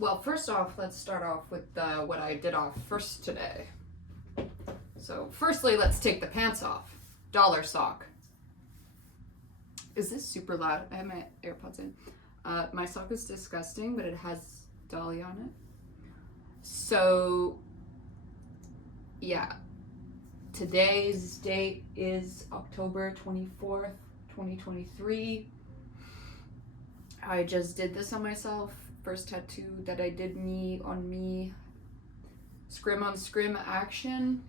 Well, first off, let's start off with what I did off first today. So, firstly, let's take the pants off. Dollar sock. Is this super loud? I have my AirPods in. My sock is disgusting, but it has Dolly on it. So, yeah. Today's date is October 24th, 2023. I just did this on myself. First tattoo that I did on me. Scrim on scrim action.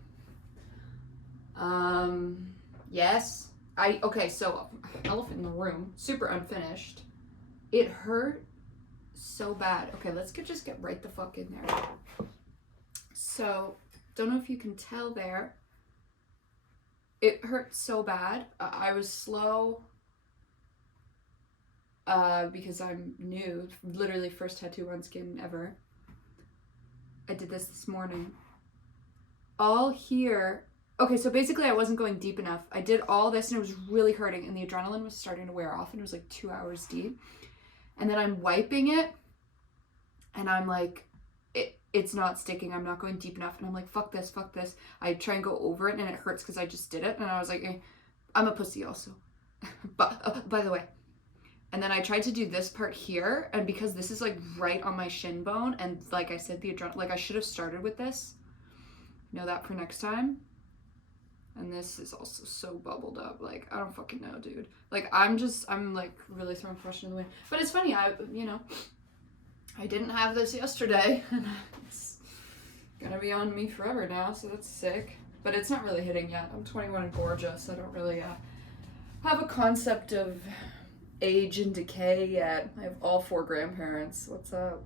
Yes. Okay, so elephant in the room, super unfinished. It hurt so bad. Okay, let's just get right the fuck in there. So, don't know if you can tell there. It hurt so bad. I was slow because I'm new. Literally first tattoo on skin ever. I did this morning. All here. Okay, so basically I wasn't going deep enough. I did all this and it was really hurting and the adrenaline was starting to wear off and it was like 2 hours deep. And then I'm wiping it and I'm like, it's not sticking. I'm not going deep enough. And I'm like, fuck this. I try and go over it and it hurts because I just did it. And I was like, I'm a pussy also. But by the way. And then I tried to do this part here. And because this is like right on my shin bone. And like I said, the adrenaline, like I should have started with this. Know that for next time. And this is also so bubbled up. Like, I don't fucking know, dude. Like, I'm like really throwing caution in the wind. But it's funny, I didn't have this yesterday. And it's gonna be on me forever now, so that's sick. But it's not really hitting yet. I'm 21 and gorgeous. I don't really have a concept of age and decay yet. I have all 4 grandparents. What's up?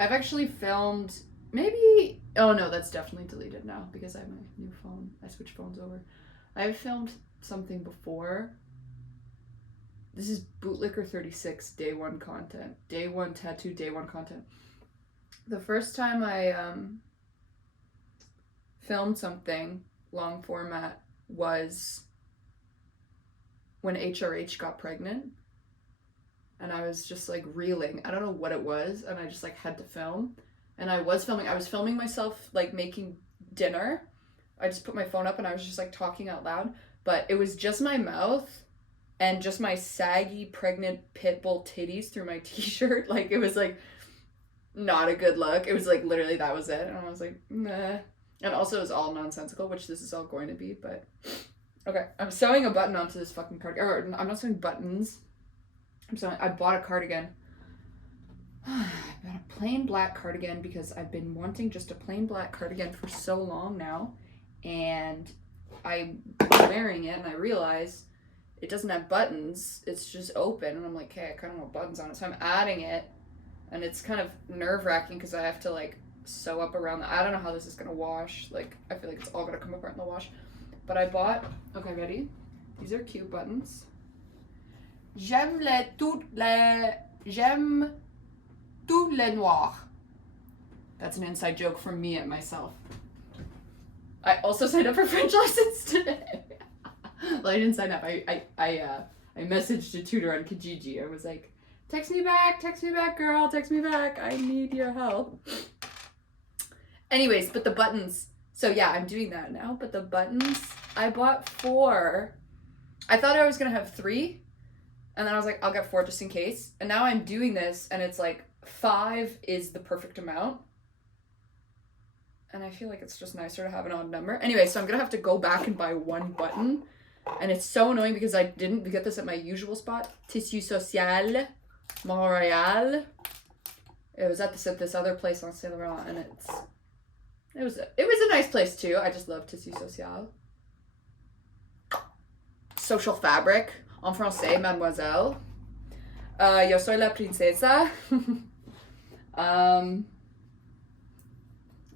I've actually filmed maybe, oh no, that's definitely deleted now because I have my new phone. I switched phones over. I've filmed something before. This is Bootlicker 36 day 1 content. Day 1 tattoo, day 1 content. The first time I filmed something long format was when HRH got pregnant. And I was just like reeling. I don't know what it was. And I just like had to film. And I was filming myself like making dinner. I just put my phone up and I was just like talking out loud. But it was just my mouth and just my saggy pregnant pit bull titties through my t-shirt. Like it was like not a good look. It was like literally that was it. And I was like, meh. And also it was all nonsensical, which this is all going to be. But okay, I'm sewing a button onto this fucking cardigan. Or I'm not sewing buttons. I bought a cardigan. I bought a plain black cardigan because I've been wanting just a plain black cardigan for so long now. And I'm wearing it and I realize it doesn't have buttons. It's just open. And I'm like, hey, I kind of want buttons on it. So I'm adding it. And it's kind of nerve-wracking because I have to like sew up around I don't know how this is going to wash. Like, I feel like it's all going to come apart in the wash. But I bought, okay, ready? These are cute buttons. J'aime tout le noir. That's an inside joke from me and myself. I also signed up for French lessons today. Well, I didn't sign up. I messaged a tutor on Kijiji. I was like, text me back, girl, text me back. I need your help. Anyways, but the buttons. So yeah, I'm doing that now. But the buttons, I bought 4. I thought I was going to have 3. And then I was like, I'll get 4 just in case. And now I'm doing this and it's like 5 is the perfect amount. And I feel like it's just nicer to have an odd number. Anyway, so I'm going to have to go back and buy 1 button. And it's so annoying because I didn't get this at my usual spot. Tissu Social, Montreal. It was at this other place on Saint Laurent. And it was a nice place too. I just love Tissu Social. Social fabric. En français, mademoiselle. Yo soy la princesa. I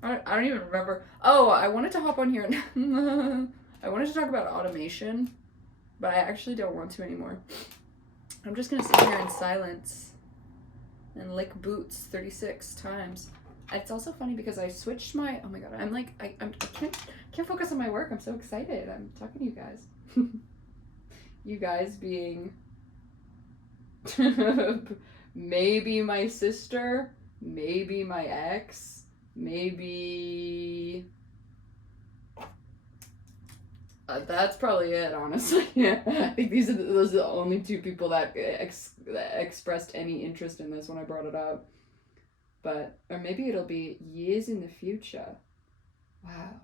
don't even remember. Oh, I wanted to hop on here. I wanted to talk about automation, but I actually don't want to anymore. I'm just going to sit here in silence and lick boots 36 times. It's also funny because I switched my, oh my god, I'm like, I can't focus on my work. I'm so excited. I'm talking to you guys. You guys being Maybe my sister, maybe my ex, maybe that's probably it, honestly. I think those are the only two people that that expressed any interest in this when I brought it up. But or maybe it'll be years in the future. Wow.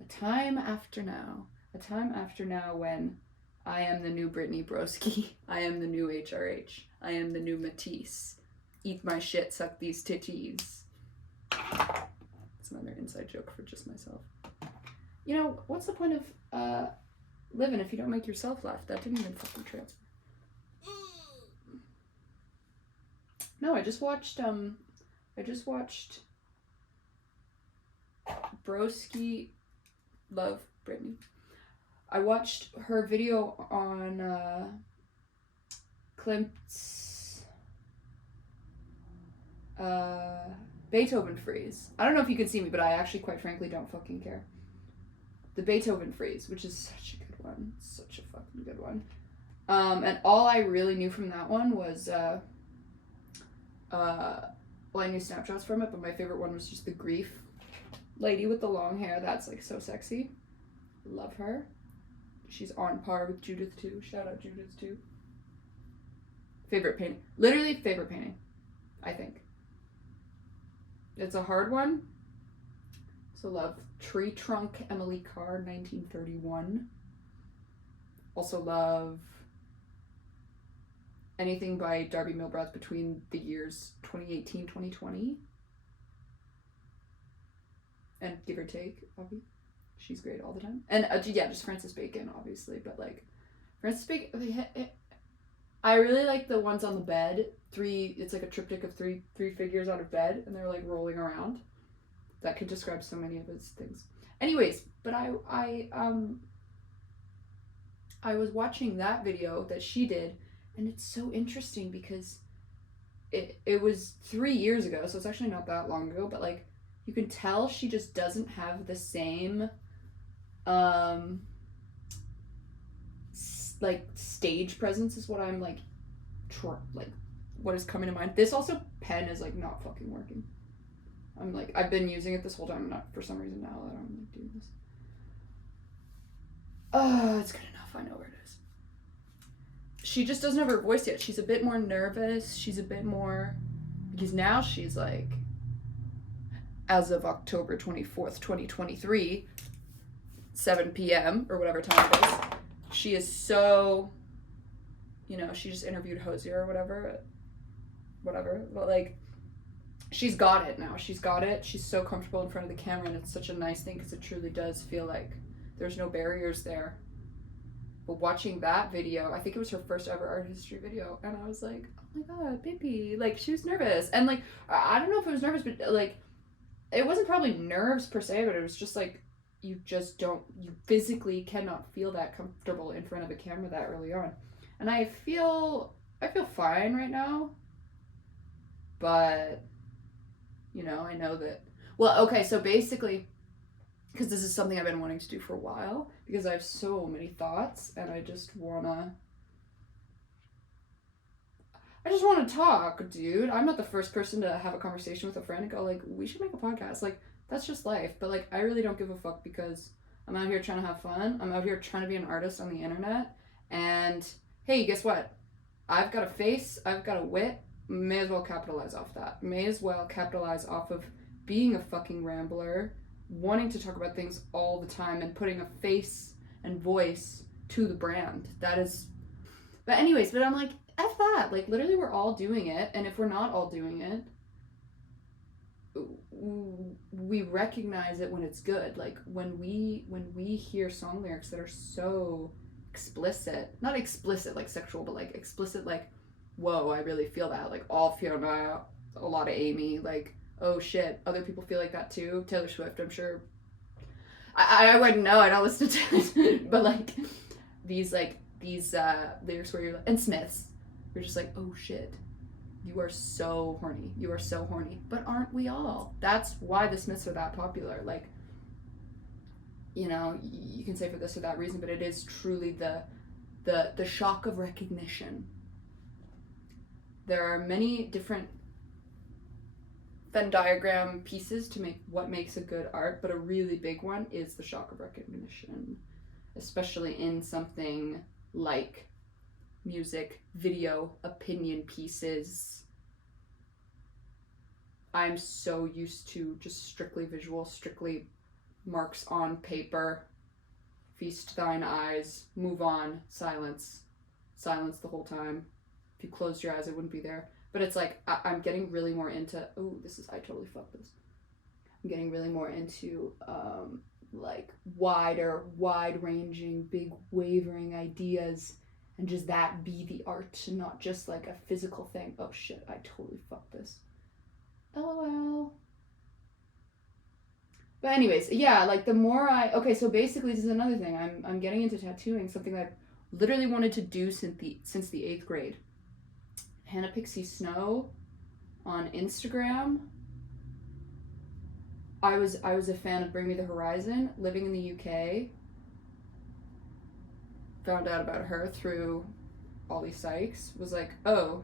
A time after now. A time after now when I am the new Brittany Broski. I am the new HRH. I am the new Matisse. Eat my shit, suck these titties. It's another inside joke for just myself. You know, what's the point of living if you don't make yourself laugh? That didn't even fucking transfer. No, I just watched Broski love Brittany. I watched her video on Klimt's Beethoven Freeze. I don't know if you can see me, but I actually quite frankly don't fucking care. The Beethoven Freeze, which is such a good one. Such a fucking good one. And all I really knew from that one was well, I knew snapshots from it, but my favorite one was just the grief lady with the long hair. That's like so sexy. Love her. She's on par with Judith too. Shout out Judith too. Favorite painting. Literally favorite painting, I think. It's a hard one. So love Tree Trunk Emily Carr, 1931. Also love anything by Darby Milbroth between the years 2018-2020. And give or take, obviously. She's great all the time. And yeah, just Francis Bacon, obviously. But like, Francis Bacon, I really like the ones on the bed. It's like a triptych of three figures out of bed, and they're like rolling around. That could describe so many of his things. Anyways, but I was watching that video that she did, and it's so interesting because it was 3 years ago, so it's actually not that long ago, but like you can tell she just doesn't have the same like stage presence is what I'm like what is coming to mind. This also pen is like not fucking working. I'm like, I've been using it this whole time, not for some reason now that I'm like doing this. Oh, it's good enough. I know where it is. She just doesn't have her voice yet. She's a bit more nervous. She's a bit more, because now she's like, as of October 24th, 2023, 7 p.m. or whatever time it is, she is so, you know, she just interviewed Hosier or whatever, but like, she's got it now. She's got it. She's so comfortable in front of the camera, and it's such a nice thing because it truly does feel like there's no barriers there. But watching that video, I think it was her first ever art history video, and I was like, oh my god, baby. Like, she was nervous. And like, I don't know if it was nervous, but like, it wasn't probably nerves per se, but it was just like, you physically cannot feel that comfortable in front of a camera that early on. And I feel fine right now, but you know, I know that, well, okay, so basically, because this is something I've been wanting to do for a while, because I have so many thoughts, and I just want to talk, dude. I'm not the first person to have a conversation with a friend and go, like, we should make a podcast. Like, that's just life. But, like, I really don't give a fuck because I'm out here trying to have fun. I'm out here trying to be an artist on the internet. And, hey, guess what? I've got a face. I've got a wit. May as well capitalize off that. May as well capitalize off of being a fucking rambler, wanting to talk about things all the time, and putting a face and voice to the brand. That is... But anyways, but I'm like, F that. Like, literally, we're all doing it. And if we're not all doing it, we recognize it when it's good. Like, when we hear song lyrics that are so explicit, not explicit like sexual, but like explicit, like, whoa, I really feel that. Like, all Fiona, a lot of Amy, like, oh shit, other people feel like that too. Taylor Swift, I'm sure. I wouldn't know, I don't listen to it. But like, these lyrics where you're like, and Smiths, you're just like, oh shit, you are so horny. You are so horny. But aren't we all? That's why the Smiths are that popular. Like, you know, you can say for this or that reason, but it is truly the shock of recognition. there are many different Venn diagram pieces to make what makes a good art, but a really big one is the shock of recognition, especially in something like music, video, opinion pieces. I'm so used to just strictly visual, strictly marks on paper, feast thine eyes, move on, silence the whole time. If you closed your eyes, it wouldn't be there. But it's like, I'm getting really more into, I totally fucked this. I'm getting really more into, like, wide-ranging, big, wavering ideas, and just that be the art, and not just, like, a physical thing. Oh, shit, I totally fucked this. LOL. But anyways, yeah, like, the more okay, so basically, this is another thing. I'm getting into tattooing, something that I've literally wanted to do since the 8th grade. Hannah Pixie Snow on Instagram. I was a fan of Bring Me the Horizon. Living in the UK, found out about her through Ollie Sykes. Was like, oh,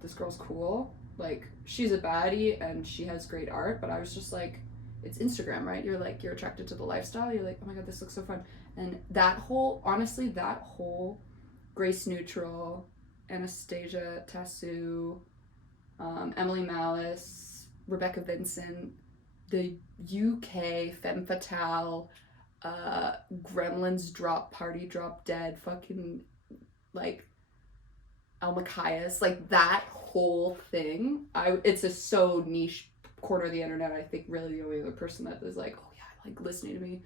this girl's cool. Like, she's a baddie and she has great art. But I was just like, it's Instagram, right? You're attracted to the lifestyle. You're like, oh my god, this looks so fun. And that whole Grace Neutral, Anastasia Tassu, Emily Malice, Rebecca Vincent, the UK Femme Fatale, Gremlins Drop Dead, fucking, like, Alma Kayas, like, that whole thing. It's a so niche corner of the internet. I think really the only other person that is like, oh yeah, I like listening to me,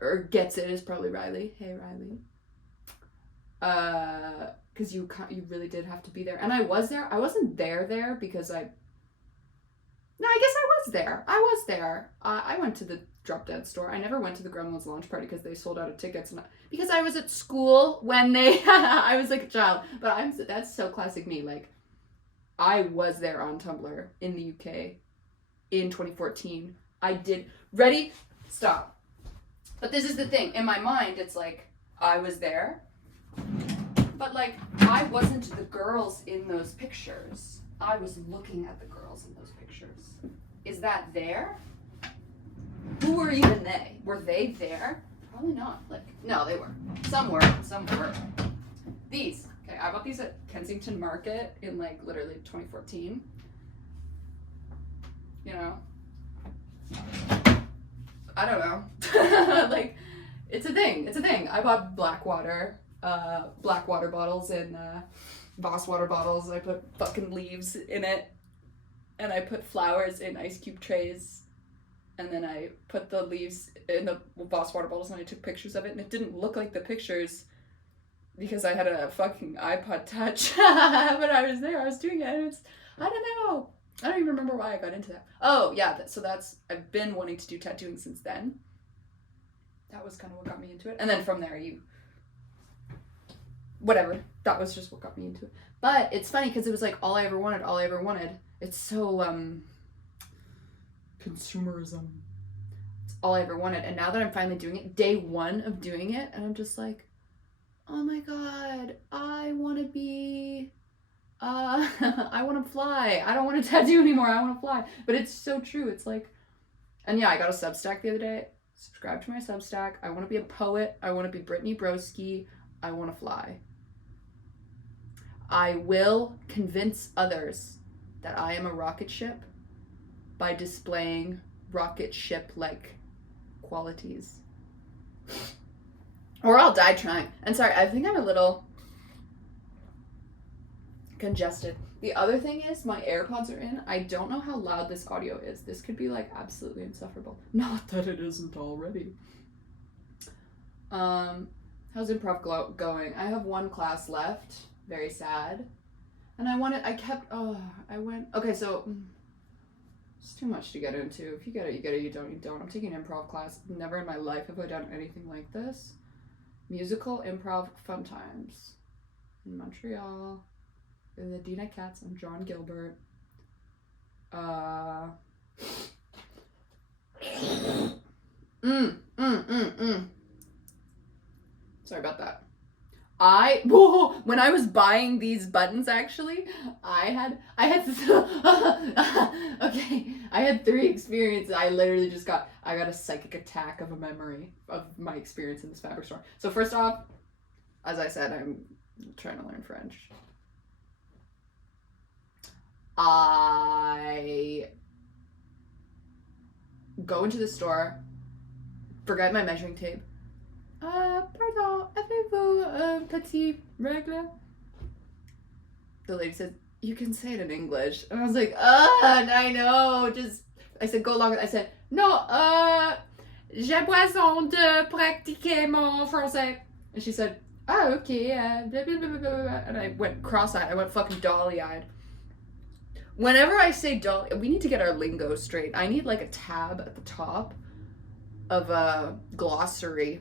or gets it, is probably Riley. Hey, Riley. Because you really did have to be there. And I was there. I wasn't there because I guess I was there. I went to the Drop Dead store. I never went to the Gremlins launch party because they sold out of tickets. Because I was at school when they... I was like a child. But that's so classic me. Like, I was there on Tumblr in the UK in 2014. I did... Ready? Stop. But this is the thing. In my mind, it's like, I was there. But, like, I wasn't the girls in those pictures. I was looking at the girls in those pictures. Is that there? Who were even they? Were they there? Probably not. Like, no, they were. Some were. These. Okay, I bought these at Kensington Market in, like, literally 2014. You know? I don't know. Like, it's a thing. I bought Blackwater bottles and Voss water bottles. I put fucking leaves in it, and I put flowers in ice cube trays, and then I put the leaves in the Voss water bottles, and I took pictures of it, and it didn't look like the pictures because I had a fucking iPod Touch. But I was there, I was doing it, and I don't know. I don't even remember why I got into that. Oh, yeah, so I've been wanting to do tattooing since then. That was kind of what got me into it. And then from there, whatever. That was just what got me into it. But it's funny because it was like all I ever wanted. It's so, consumerism. It's all I ever wanted. And now that I'm finally doing it, day one of doing it, and I'm just like, oh my god, I want to be... I want to fly. I don't want to tattoo anymore. I want to fly. But it's so true. It's like, and yeah, I got a Substack the other day. Subscribe to my Substack. I want to be a poet. I want to be Brittany Broski. I want to fly. I will convince others that I am a rocket ship by displaying rocket ship-like qualities. Or I'll die trying. And sorry, I think I'm a little congested. The other thing is my AirPods are in. I don't know how loud this audio is. This could be like absolutely insufferable. Not that it isn't already. How's improv going? I have one class left. Very sad. And okay, so it's too much to get into. If you get it, you get it. You don't, you don't. I'm taking an improv class. Never in my life have I done anything like this. Musical improv fun times in Montreal. The Dina Katz and John Gilbert. Sorry about that. When I was buying these buttons, actually, I had okay, I had 3 experiences. I got a psychic attack of a memory of my experience in this fabric store. So first off, as I said, I'm trying to learn French. I go into the store, forget my measuring tape. Pardon, avez-vous un petit règle? The lady said, you can say it in English. And I was like, I know, I said, go along with it. I said, no, j'ai besoin de pratiquer mon français. And she said, oh, okay, blah, blah, blah, blah, blah. And I went cross-eyed. I went fucking dolly-eyed. Whenever I say dolly, we need to get our lingo straight. I need like a tab at the top of a glossary,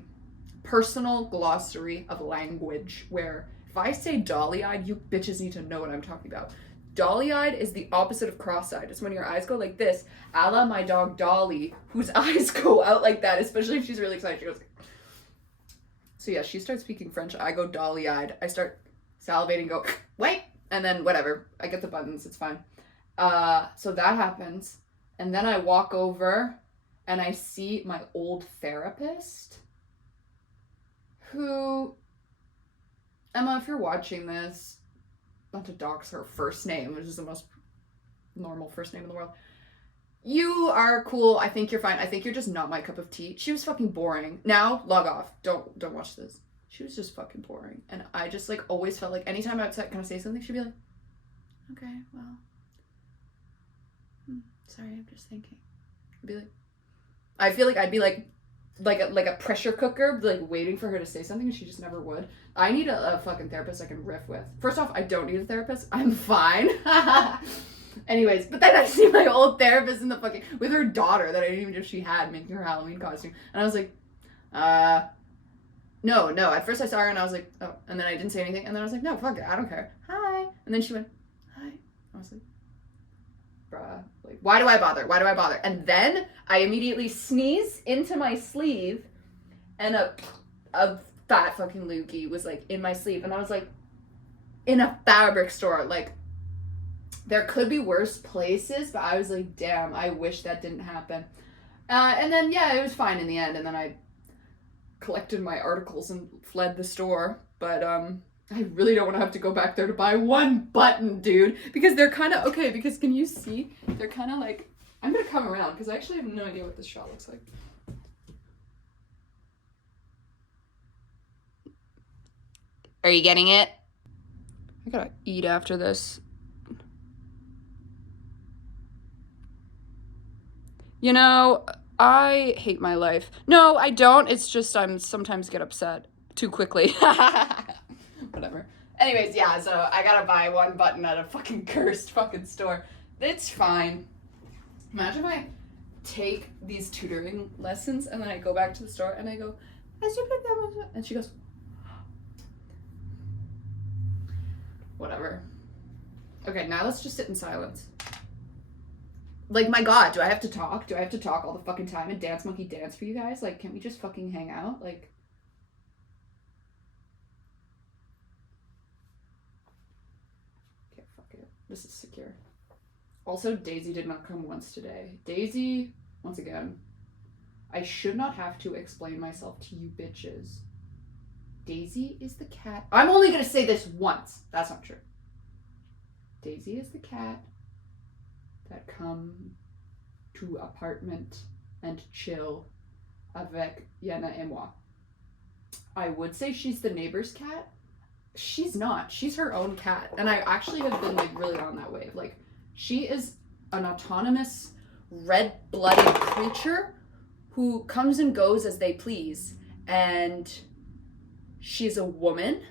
personal glossary of language, where if I say dolly-eyed, you bitches need to know what I'm talking about. Dolly-eyed is the opposite of cross-eyed. It's when your eyes go like this, a la my dog Dolly, whose eyes go out like that, especially if she's really excited. She goes... So yeah, she starts speaking French. I go dolly-eyed. I start salivating, go, wait, and then whatever. I get the buttons. It's fine. So that happens. And then I walk over and I see my old therapist, who, Emma, if you're watching this, not to dox her first name, which is the most normal first name in the world, you are cool. I think you're fine. I think you're just not my cup of tea. She was fucking boring. Now, log off. Don't watch this. She was just fucking boring. And I just like always felt like anytime I would kind of say something, she'd be like, okay, well, sorry, I'm just thinking. I'd be like, I feel like I'd be like a pressure cooker, like waiting for her to say something, and she just never would. I need a fucking therapist I can riff with. First off, I don't need a therapist. I'm fine. Anyways, but then I see my old therapist in the fucking, with her daughter that I didn't even know she had, making her Halloween costume. And I was like, no. At first I saw her and I was like, oh. And then I didn't say anything. And then I was like, no, fuck it. I don't care. Hi. And then she went, hi. I was like, bruh, like, why do I bother? And then I immediately sneeze into my sleeve, and a fat fucking loogie was like in my sleeve, and I was like, in a fabric store, like, there could be worse places, but I was like, damn, I wish that didn't happen. And then yeah, it was fine in the end, and then I collected my articles and fled the store, but I really don't want to have to go back there to buy one button, dude. Because they're kind of... Okay, because can you see? They're kind of like... I'm going to come around because I actually have no idea what this shot looks like. Are you getting it? I gotta eat after this. You know, I hate my life. No, I don't. It's just I'm sometimes get upset too quickly. Whatever. Anyways, yeah, so I gotta buy one button at a fucking cursed fucking store. It's fine. Imagine if I take these tutoring lessons and then I go back to the store and I go, and she goes, whatever. Okay, now let's just sit in silence. Like, my God, do I have to talk? Do I have to talk all the fucking time and dance monkey dance for you guys? Like, can't we just fucking hang out? Like... This is secure. Also, Daisy did not come once today. Daisy, once again, I should not have to explain myself to you bitches. Daisy is the cat. I'm only going to say this once. That's not true. Daisy is the cat that come to apartment and chill avec Yana et moi. I would say she's the neighbor's cat. She's not. She's her own cat. And I actually have been like really on that wave. Like, she is an autonomous, red-blooded creature who comes and goes as they please. And she's a woman.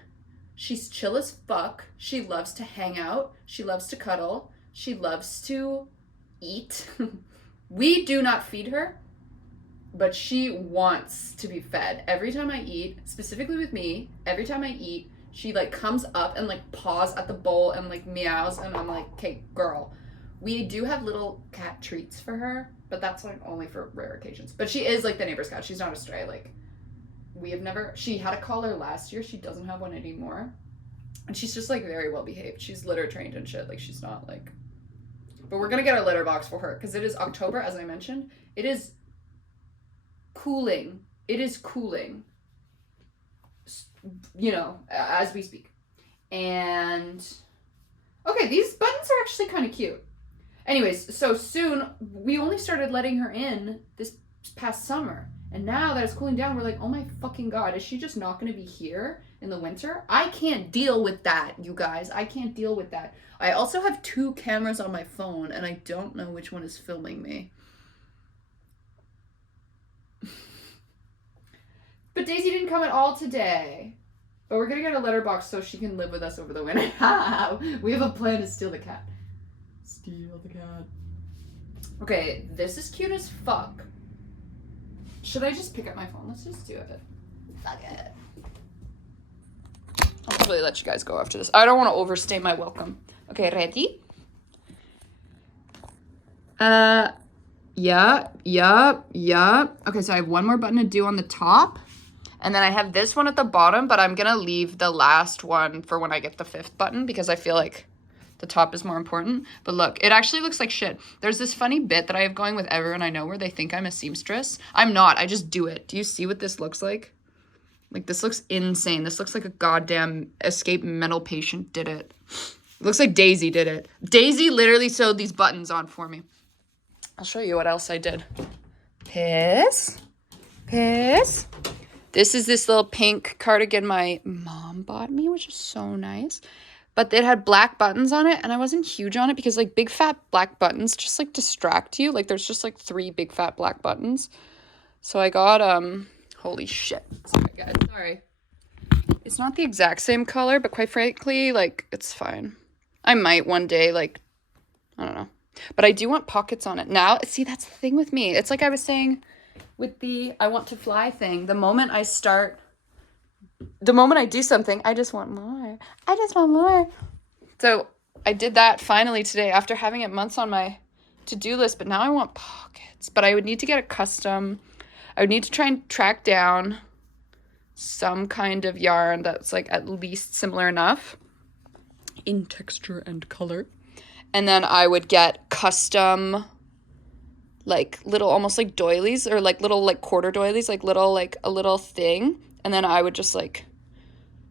She's chill as fuck. She loves to hang out. She loves to cuddle. She loves to eat. We do not feed her, but she wants to be fed. Every time I eat, specifically with me, every time I eat, she like comes up and like paws at the bowl and like meows, and I'm like, okay, girl. We do have little cat treats for her, but that's like only for rare occasions. But she is like the neighbor's cat. She's not a stray. Like, we have never, she had a collar last year. She doesn't have one anymore. And she's just like very well behaved. She's litter trained and shit. Like she's not like, but we're going to get a litter box for her because it is October, as I mentioned. It is cooling. It is cooling, you know, as we speak. And okay, these buttons are actually kind of cute. Anyways, so soon, we only started letting her in this past summer. And now that it's cooling down, we're like, oh my fucking God, is she just not going to be here in the winter? I can't deal with that, you guys. I can't deal with that. I also have 2 cameras on my phone, and I don't know which one is filming me. But Daisy didn't come at all today. But we're going to get a litter box so she can live with us over the winter. We have a plan to steal the cat. Steal the cat. Okay, this is cute as fuck. Should I just pick up my phone? Let's just do it. Fuck it. I'll probably let you guys go after this. I don't want to overstay my welcome. Okay, ready? Yeah. Okay, so I have one more button to do on the top. And then I have this one at the bottom, but I'm going to leave the last one for when I get the 5th button because I feel like the top is more important. But look, it actually looks like shit. There's this funny bit that I have going with everyone I know where they think I'm a seamstress. I'm not. I just do it. Do you see what this looks like? Like, this looks insane. This looks like a goddamn escaped mental patient did it. It looks like Daisy did it. Daisy literally sewed these buttons on for me. I'll show you what else I did. Piss. This is this little pink cardigan my mom bought me, which is so nice. But it had black buttons on it, and I wasn't huge on it because, like, big fat black buttons just, like, distract you. Like, there's just, like, 3 big fat black buttons. So I got, holy shit. Sorry, guys. Sorry. It's not the exact same color, but quite frankly, like, it's fine. I might one day, like, I don't know. But I do want pockets on it. Now, see, that's the thing with me. It's like I was saying with the I want to fly thing. The moment I do something, I just want more. So I did that finally today after having it months on my to-do list, but now I want pockets. But I would need to get a custom. I would need to try and track down some kind of yarn that's like at least similar enough in texture and color. And then I would get custom like little almost like doilies or like little like quarter doilies, like little like a little thing. And then I would just like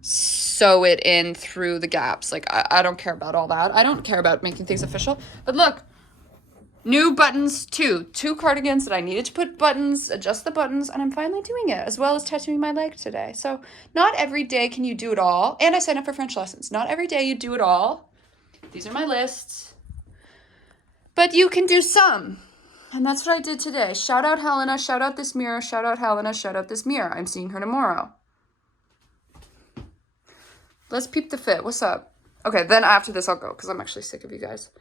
sew it in through the gaps. Like I don't care about all that. I don't care about making things official. But look, new buttons too. 2 cardigans that I needed to put buttons, adjust the buttons, and I'm finally doing it, as well as tattooing my leg today. So not every day can you do it all. And I signed up for French lessons. Not every day you do it all. These are my lists. But you can do some. And that's what I did today. Shout out Helena, shout out this mirror, shout out Helena, shout out this mirror. I'm seeing her tomorrow. Let's peep the fit. What's up? Okay, then after this I'll go because I'm actually sick of you guys.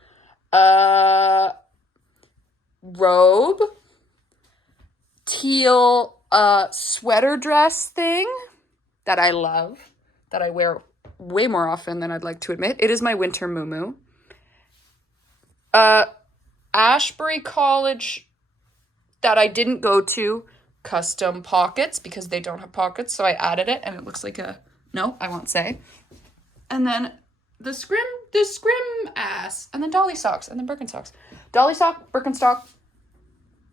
Robe. Teal sweater dress thing that I love, that I wear way more often than I'd like to admit. It is my winter muumuu. Ashbury College that I didn't go to, custom pockets because they don't have pockets, so I added it and it looks like a, no, I won't say. And then the scrim ass, and then dolly socks, and then Birkenstocks. Dolly sock, Birkenstock,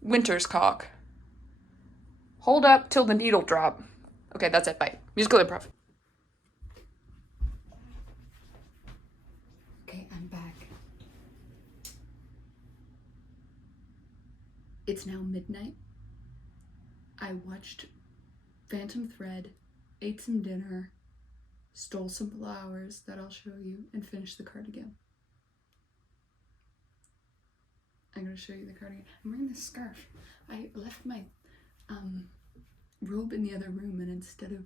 winter's cock. Hold up till the needle drop. Okay, that's it, bye. Musical improv. Okay, I'm back. It's now midnight. I watched Phantom Thread, ate some dinner, stole some flowers that I'll show you, and finished the cardigan. I'm going to show you the cardigan. I'm wearing this scarf. I left my robe in the other room, and instead of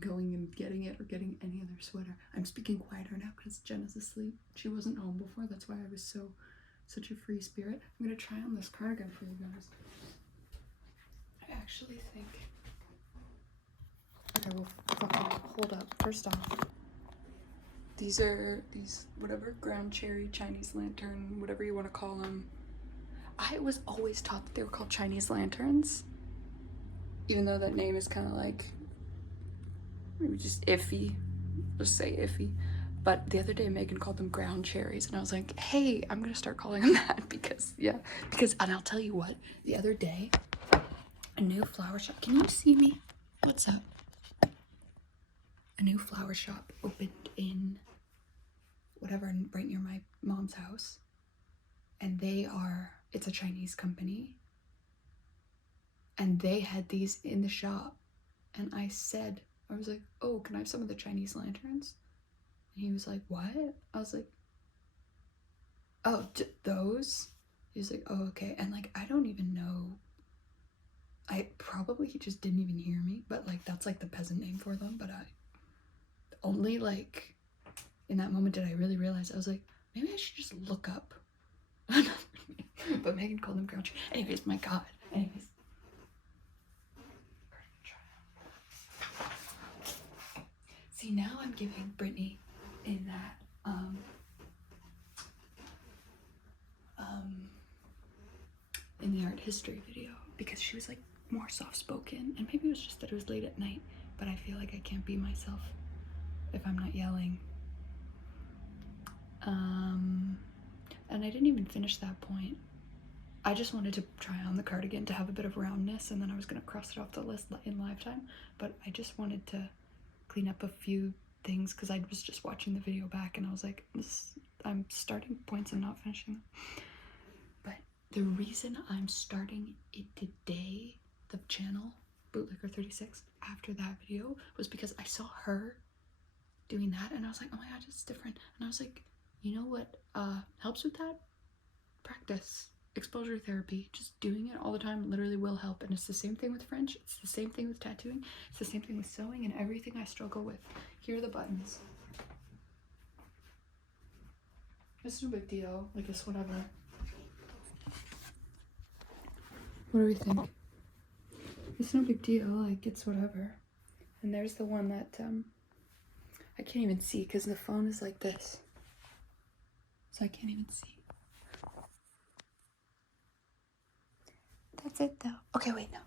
going and getting it or getting any other sweater, I'm speaking quieter now because Jenna's asleep. She wasn't home before. That's why I was such a free spirit. I'm going to try on this cardigan for you guys. I actually think... Okay, well, fucking hold up. First off, these whatever ground cherry, Chinese lantern, whatever you want to call them. I was always taught that they were called Chinese lanterns. even though that name is kind of like just iffy. Just say iffy. But the other day Megan called them ground cherries, and I was like, hey, I'm gonna start calling them that because and I'll tell you what, the other day a new flower shop, can you see me? What's up? A new flower shop opened in whatever, right near my mom's house, and it's a Chinese company, and they had these in the shop, and I was like, oh, can I have some of the Chinese lanterns? And he was like, what? I was like, oh, those? He was like, oh, okay. And like, I don't even know, he just didn't even hear me, but like, that's like the peasant name for them. But I only like in that moment did I really realize, I was like, maybe I should just look up. But Megan called them ground. Anyways, my God. Anyways. See, now I'm giving Brittany in that in the art history video, because she was like more soft-spoken, and maybe it was just that it was late at night, but I feel like I can't be myself if I'm not yelling. And I didn't even finish that point. I just wanted to try on the cardigan to have a bit of roundness, and then I was gonna cross it off the list in live time, but I just wanted to clean up a few things because I was just watching the video back and I was like, I'm starting points and not finishing them. But the reason I'm starting it today, the channel, Bootlicker 36, after that video, was because I saw her doing that and I was like, oh my God, it's different. And I was like, you know what helps with that? Practice. Exposure therapy. Just doing it all the time literally will help. And it's the same thing with French, it's the same thing with tattooing, it's the same thing with sewing and everything I struggle with. Here are the buttons. It's no big deal, like it's whatever. What do we think? It's no big deal, like it's whatever. And there's the one that I can't even see because the phone is like this, so I can't even see. That's it though. Okay, wait, no.